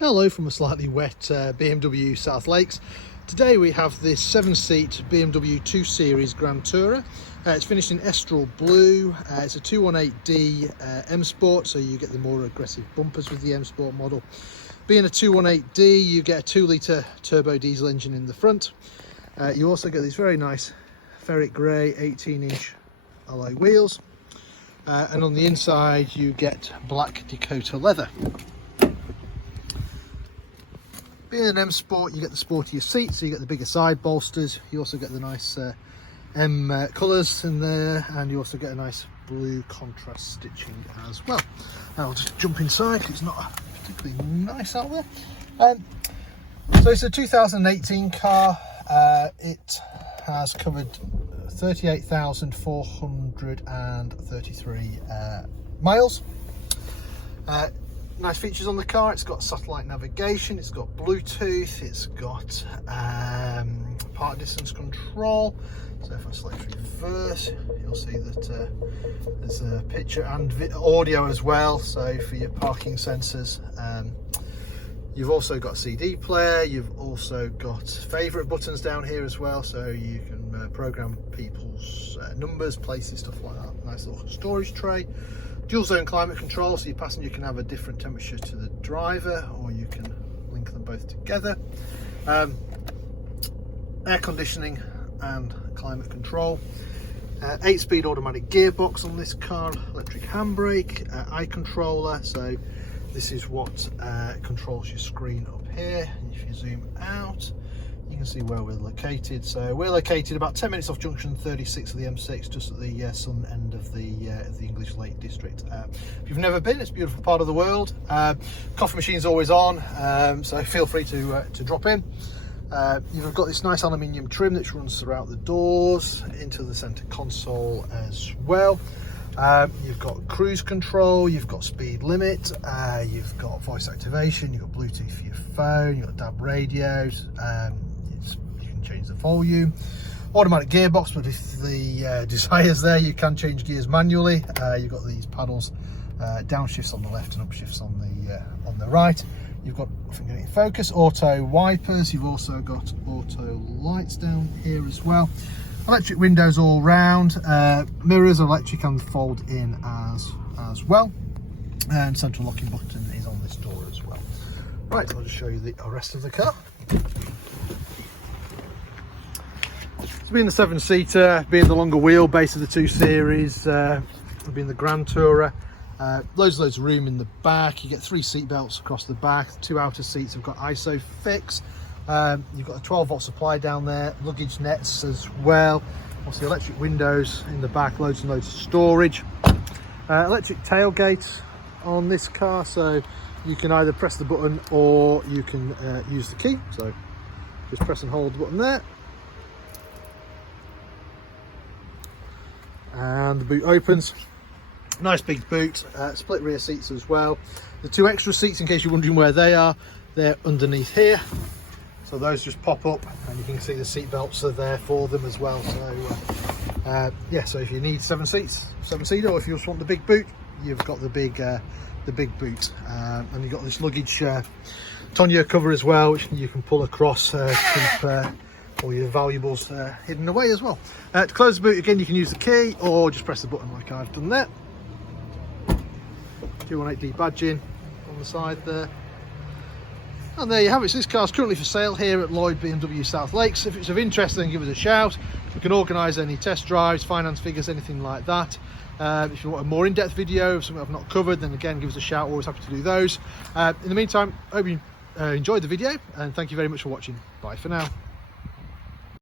Hello from a slightly wet BMW South Lakes. Today we have this 7-seat BMW 2 Series Gran Tourer. It's finished in Estoril Blue. It's a 218D M Sport, so you get the more aggressive bumpers with the M Sport model. Being a 218D, you get a 2-litre turbo diesel engine in the front. You also get these very nice ferret grey 18-inch alloy wheels. And on the inside you get Black Dakota leather. Being an M Sport, you get the sportier seats, so you get the bigger side bolsters. You also get the nice M colours in there, and you also get a nice blue contrast stitching as well. I'll just jump inside because it's not particularly nice out there. So it's a 2018 car. It has covered 38,433 miles. Nice features on the car. It's got satellite navigation, it's got Bluetooth, it's got park distance control. So if I select reverse, you'll see that there's a picture and audio as well, so for your parking sensors. You've also got a CD player, you've also got favourite buttons down here as well, so you can program people's numbers, places, stuff like that. Nice little storage tray. Dual zone climate control, so your passenger can have a different temperature to the driver, or you can link them both together. Air conditioning and climate control. 8-speed automatic gearbox on this car, electric handbrake, eye controller, so this is what controls your screen up here. And if you zoom out, you can see where we're located. So we're located about 10 minutes off junction 36 of the M6, just at the southern end of the English Lake District. If you've never been, it's a beautiful part of the world. Coffee machine's always on, so feel free to drop in. You've got this nice aluminium trim that runs throughout the doors into the centre console as well. You've got cruise control, you've got speed limit, you've got voice activation, you've got Bluetooth for your phone, you've got DAB radios. You can change the volume. Automatic gearbox, but if the desire's there, you can change gears manually. You've got these paddles, downshifts on the left and upshifts on the right. You've got finger focus, auto wipers. You've also got auto lights down here as well. Electric windows all round. Mirrors are electric and fold in as well. And central locking button is on this door as well. Right, I'll just show you the rest of the car. So being the 7-seater, being the longer wheelbase of the 2 Series, being the Gran Tourer, loads of room in the back. You get 3 seat belts across the back. 2 outer seats have got ISOFIX. You've got a 12-volt supply down there, luggage nets as well. Also electric windows in the back, loads and loads of storage. Electric tailgate on this car, so you can either press the button or you can use the key. So just press and hold the button there. And the boot opens. Nice big boot, split rear seats as well. The 2 extra seats, in case you're wondering where they are, they're underneath here. So those just pop up, and you can see the seat belts are there for them as well. So yeah, so if you need 7-seater, or if you just want the big boot, you've got the big boot. And you've got this luggage tonneau cover as well, which you can pull across to keep all your valuables hidden away as well. To close the boot, again, you can use the key or just press the button like I've done there. 218D badging on the side there. And there you have it. So this car's currently for sale here at Lloyd BMW South Lakes. If it's of interest, then give us a shout. We can organise any test drives, finance figures, anything like that. If you want a more in-depth video of something I've not covered, then again, give us a shout. We're always happy to do those. In the meantime, I hope you enjoyed the video, and thank you very much for watching. Bye for now.